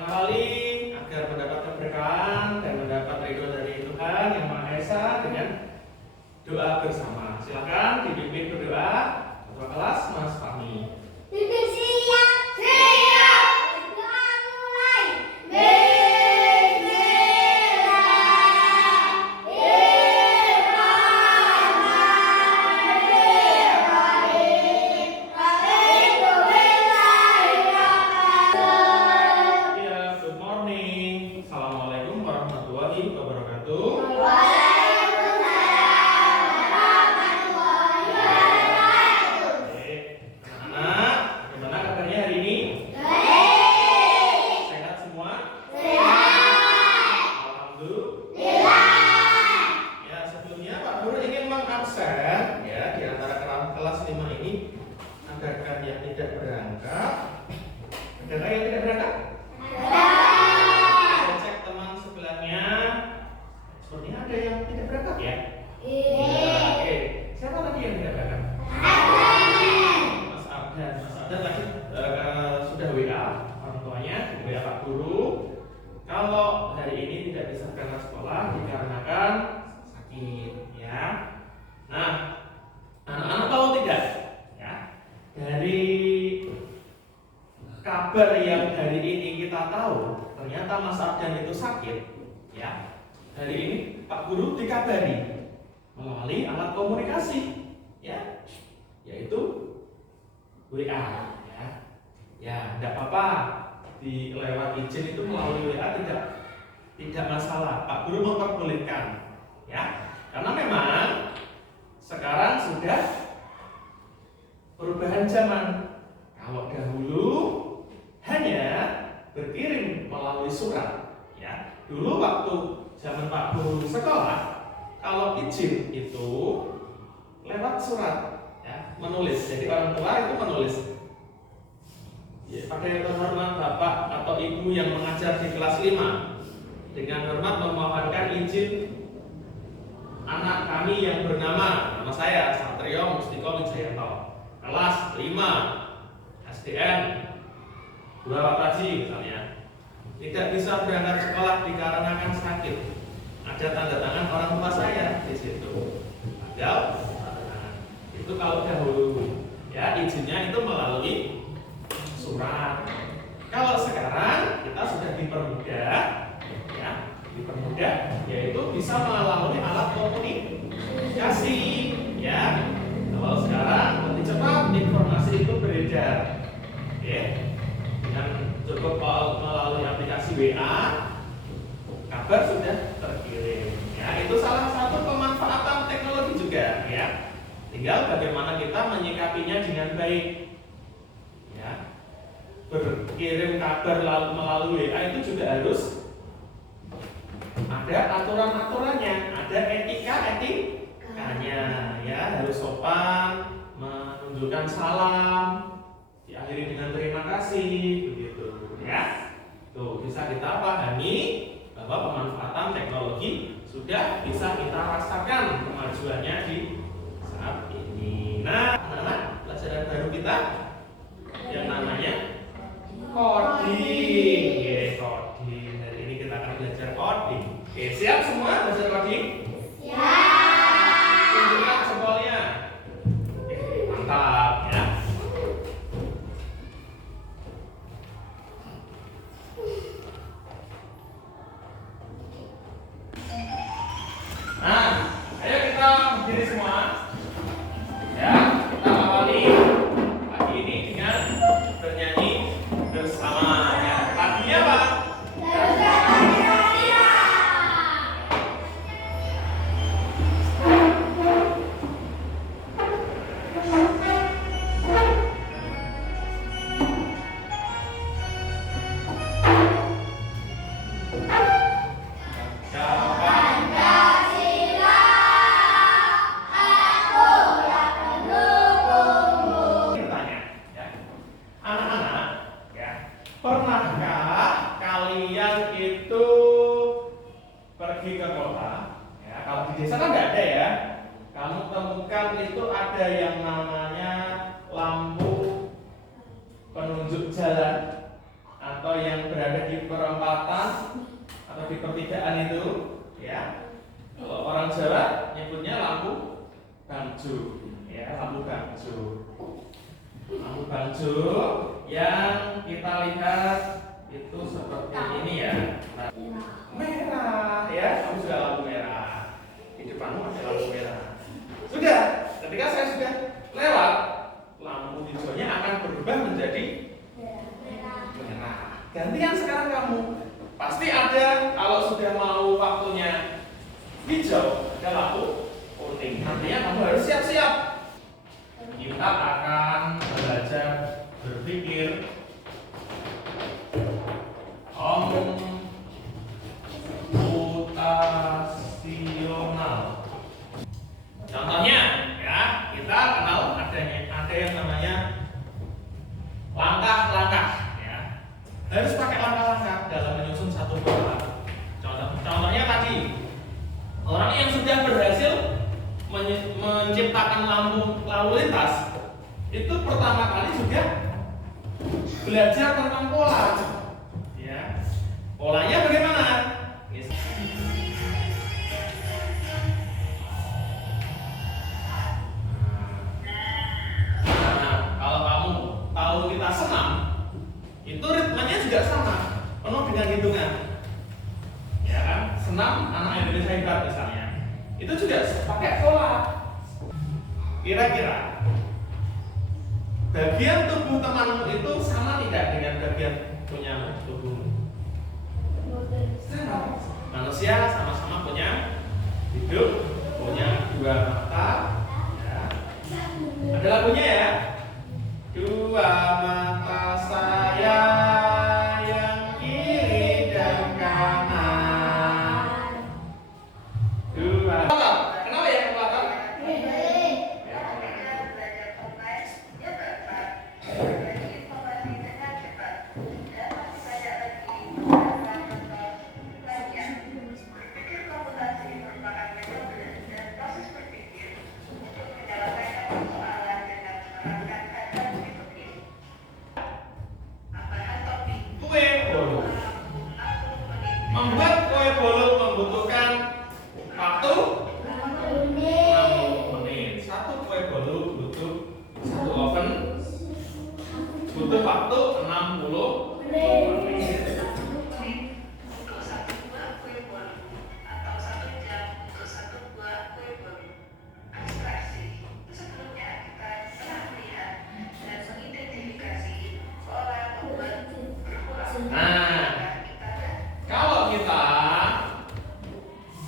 mengawali agar mendapat keberkahan dan mendapat ridho dari Tuhan Yang Maha Esa dengan doa bersama. Silakan dipimpin berdoa ketua kelas Mas Fahmi. Kabar yang hari ini kita tahu ternyata Mas Abdan itu sakit, ya. Hari ini Pak Guru dikabari melalui alat komunikasi, ya, yaitu WA, ya. Ya, tidak apa-apa di lewat izin itu melalui WA tidak masalah. Pak Guru memperbolehkan, ya, karena memang sekarang sudah perubahan zaman. Kalau dahulu hanya berkirim melalui surat, ya. Dulu waktu zaman Pak Guru sekolah, kalau izin itu lewat surat, ya, menulis. Jadi orang tua itu menulis. Ya, pakai hormat Bapak atau Ibu yang mengajar di kelas 5, dengan hormat memohonkan izin anak kami yang bernama, nama saya Satrio Mustiko Wijayanto, kelas 5 SDN Purwataji misalnya, tidak bisa berangkat sekolah dikarenakan sakit. Ada tanda tangan orang tua saya di situ. Padahal itu kalau dahulu, ya, izinnya itu melalui surat. Kalau sekarang kita sudah dipermudah, ya, yaitu bisa melalui alat komunikasi, ya. Kalau sekarang lebih cepat informasi itu beredar, ya. Dengan cukup melalui aplikasi WA, kabar sudah terkirim. Ya, itu salah satu pemanfaatan teknologi juga, ya. Tinggal bagaimana kita menyikapinya dengan baik. Ya. Berkirim kabar melalui WA itu juga harus ada aturan-aturannya, ada etikanya, ya, harus sopan, menunjukkan salam, diakhiri dengan terima kasih, begitu, ya. Tuh, bisa kita pahami bahwa pemanfaatan teknologi sudah bisa kita rasakan kemajuannya di saat ini. Nah, anak-anak, pelajaran baru kita yang namanya coding. Oke, coding. Hari ini kita akan belajar coding. Oke, siap semua belajar coding? Siap. Tunjukkan jempolnya. Oke, mantap, ya. Nah, ayo kita berdiri semua. Ya, kita awali pagi ini dengan bernyanyi bersama. Ya, lagunya apa? Pernahkah kalian itu pergi ke kota? Ya, kalau di desa kan nggak ada, ya. Kamu temukan itu ada yang namanya lampu penunjuk jalan atau yang berada di perempatan atau di pertigaan itu, ya. Kalau orang Jawa nyebutnya lampu bangjo, ya, lampu bangjo. Lampu bangjo yang kita lihat itu seperti ini ya. Merah, ya, kamu juga lampu merah. Di depanmu ada lampu merah. Sudah, ketika saya sudah lewat, lampu hijaunya akan berubah menjadi merah. Gantian sekarang kamu. Pasti ada, kalau sudah mau waktunya hijau, ada lampu kuning. Artinya kamu harus siap-siap. Kita akan belajar berpikir komputasional. Contohnya, ya, kita kenal ada yang namanya langkah-langkah, ya. Harus pakai langkah-langkah dalam menyusun satu program. Contohnya tadi, orang yang sudah berhasil menciptakan lampu lalu lintas itu pertama kali juga belajar tentang pola, ya. Polanya bagaimana? Nah, kalau kamu tahu kita senam, itu ritmenya juga sama, penuh dengan hitungan, ya kan? Senam anak Indonesia hebat misalnya, itu juga pakai pola. Kira-kira bagian tubuh temanmu itu sama tidak dengan bagian punya tubuhmu? Sama. Manusia sama-sama punya hidup, punya dua mata, ya. Ada lagunya ya. Dua mata saya yang kiri dan kanan. Dua. Kenapa ya kelihatan? Membuat kue bolu membutuhkan waktu 60 menit. Satu kue bolu butuh satu oven, butuh waktu 60 menit. Untuk satu buah kue bolu atau 1 jam untuk satu buah kue bolu. Abstraksi. Sebelumnya kita telah melihat dan mengidentifikasi pola pembuat berulang. Nah, kalau kita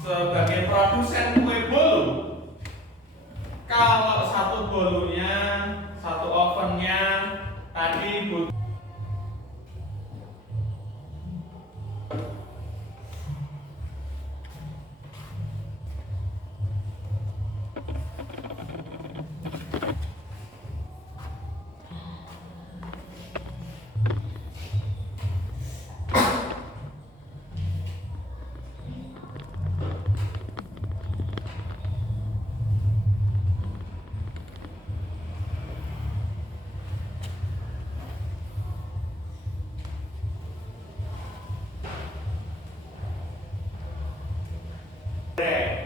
sebagai produsen kue bolu, kalau satu bolunya, satu ovennya tadi butuh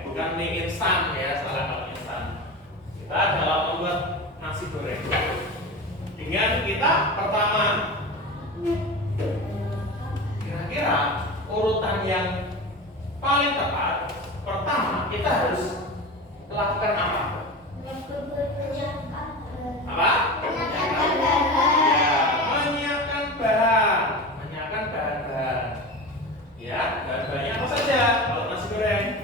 bukan mie instan ya, salah kalau instan. Kita dalam membuat nasi goreng. Dengan kita pertama, kira-kira urutan yang paling tepat, pertama kita harus melakukan apa? Apa? Menyiapkan bahan. Menyiapkan bahan-bahan. Ya, bahan-bahannya apa saja kalau nasi goreng?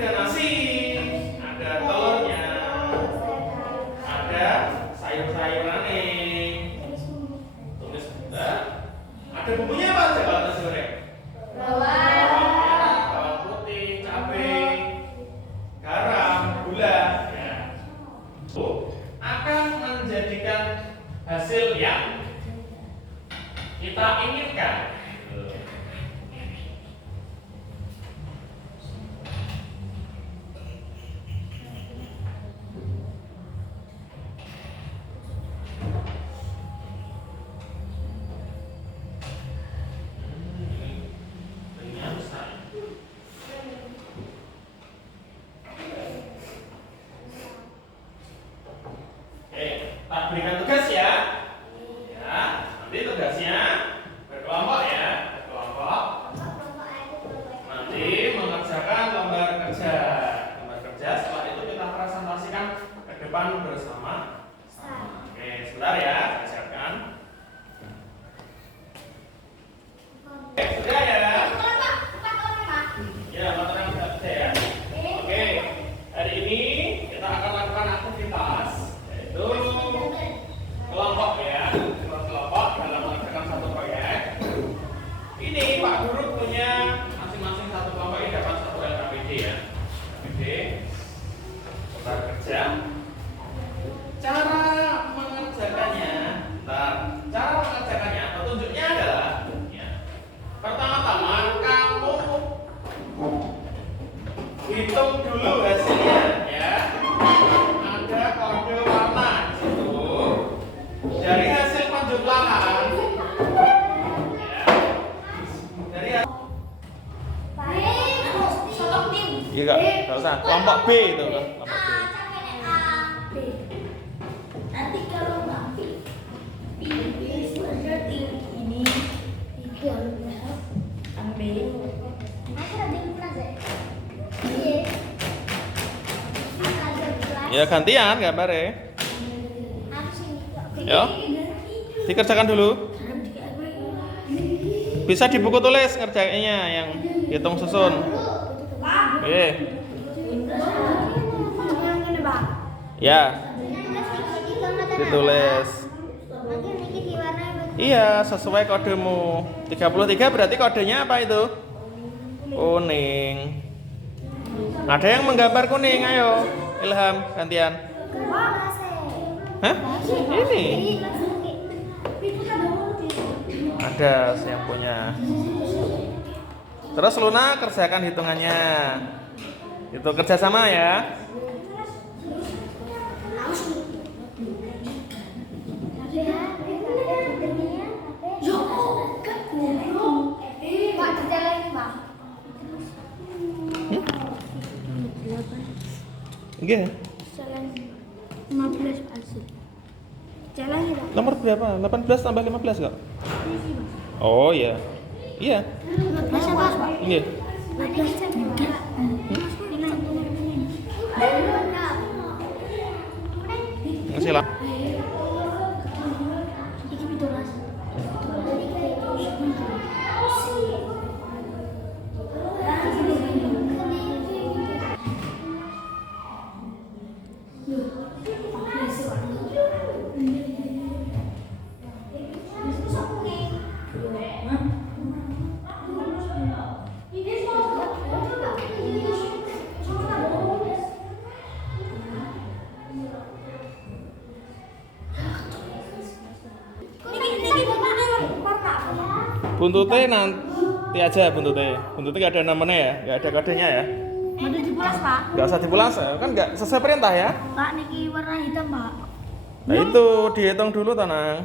Ada nasi, ada telurnya, ada sayur-sayurannya, tumis juga. Ada bumbunya apa aja kalau nasi goreng? Bawang merah, bawang putih, cabai, garam, gula. Ya. Akan menjadikan hasil yang kita inginkan. Iya kak, nggak usah. Kelompok B itu kan. Kelompok B. B. Nanti kalau nggak pilih ini tiga ambil. Aku ada yang kelas ya. Iya. Ya gantian gambarnya. Aku sini. Ya. Dikerjakan dulu. Bisa di buku tulis ngerjainnya yang hitung susun. Oke. Ya, ditulis. Iya, sesuai kodemu. 33 berarti kodenya apa itu? Kuning. Ada yang menggambar kuning, ayo. Ilham, gantian. Hah? Ini. Ada yang punya. Terus Luna kerjakan hitungannya. Itu kerjasama ya. Iya. Jalan 15 pasir. Jalan ya, Pak? Nomor berapa? 18 tambah 15 kok? Oh iya. Iya. 15 apa, Pak? Iya. 15. Ngasih lah. Iki 17. Buntutnya nanti aja buntutnya. Buntutnya gak ada namanya ya, gak ada kodenya ya. Ada dipulas, Pak. Gak usah dipulas ya, kan gak sesuai perintah ya. Pak, niki warna hitam, Pak. Nah itu dihitung dulu tenang.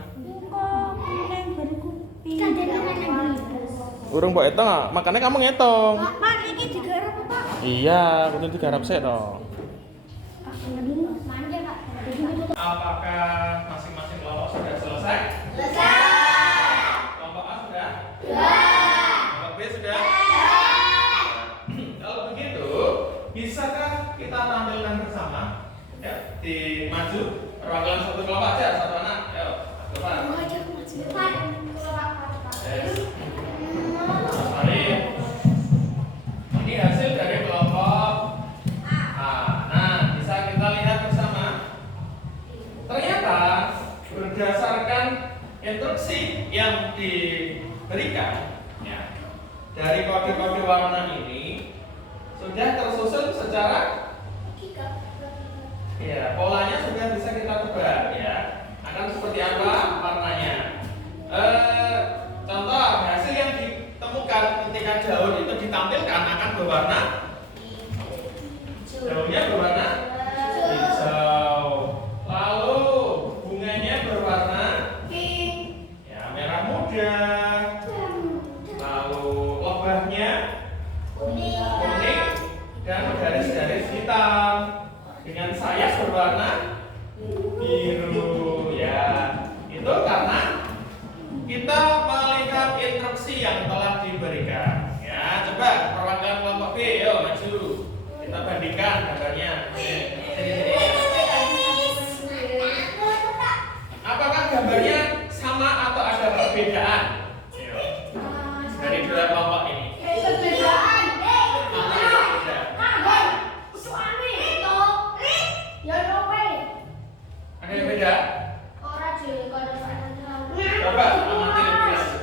Urung mbok hitung, makanya kamu ngitung. Pak, niki digarap, Pak. Iya, kudu digarap sih dong. Manja, Pak. Apakah masing-masing kelompok sudah selesai? Kelompok A sudah? Kelompok B sudah? Kalau begitu, bisakah kita tampilkan bersama? Ya, di maju perwakilan satu kelompok aja, satu anak. Ayo, depan. Yes. Mas Farid. Ini hasil dari kelompok A. Nah, bisa kita lihat bersama. Ternyata berdasarkan instruksi yang diberikan ya, dari kode-kode warna ini sudah tersusun secara ya, polanya sudah bisa kita tebak ya. Akan seperti apa warnanya? Contoh hasil yang ditemukan ketika daun itu ditampilkan akan berwarna daunnya berwarna hijau. Lalu bunganya berwarna ya, merah muda. Lalu lebahnya kuning dan garis-garis hitam dengan sayap berwarna biru ya. Itu karena kita melihat instruksi yang telah diberikan ya. Coba perwakilan kelompok B, yuk maju, kita bandingkan gambarnya. Apakah gambarnya sama atau ada perbedaan? Dari dua kelompok ini. Ada yang beda? Coba amati lebih lanjut.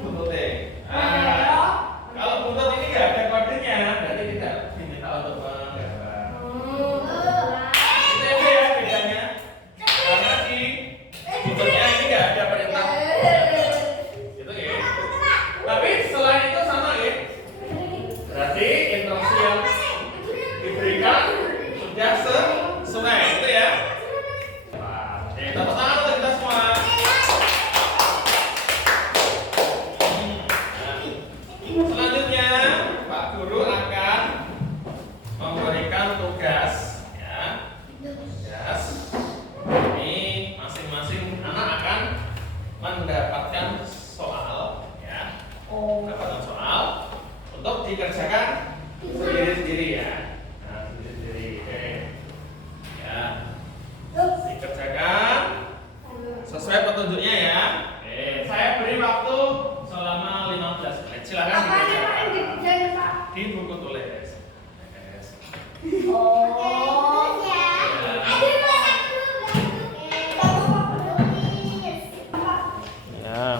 Buntut. Kalau buntut ini nggak petunjuknya ya. Oke, saya beri waktu selama 15 menit. Silakan dikerjakan di buku tulis. Yes. Ya.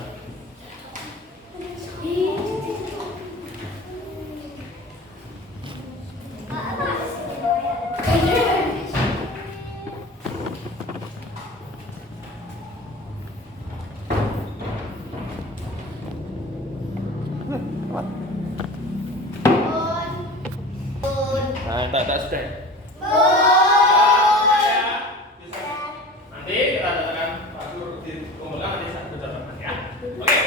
Nah, tak sudah. Nanti kita datangkan Pak Guru di kumpulkan nanti satu catatan ya. Oke.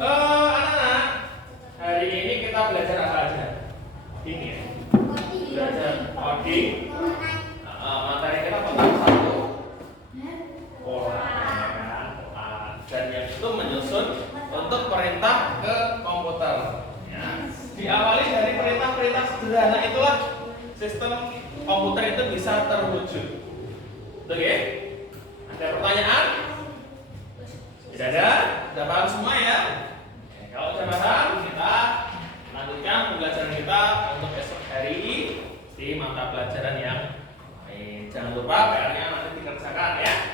Anak-anak, hari ini kita belajar apa aja? Coding ya. Belajar coding. Materi kita tentang satu orang, dan yang itu menyusun untuk perintah ke komputer. Ya. Diawali dari perintah-perintah sederhana itulah sistem komputer itu bisa terwujud. Oke? Ada pertanyaan? Tidak ada? Sudah paham semua ya? Oke, kalau sudah paham, kita lanjutkan pembelajaran kita untuk esok hari di mata pelajaran yang lain. Jangan lupa PR-nya nanti dikerjakan ya.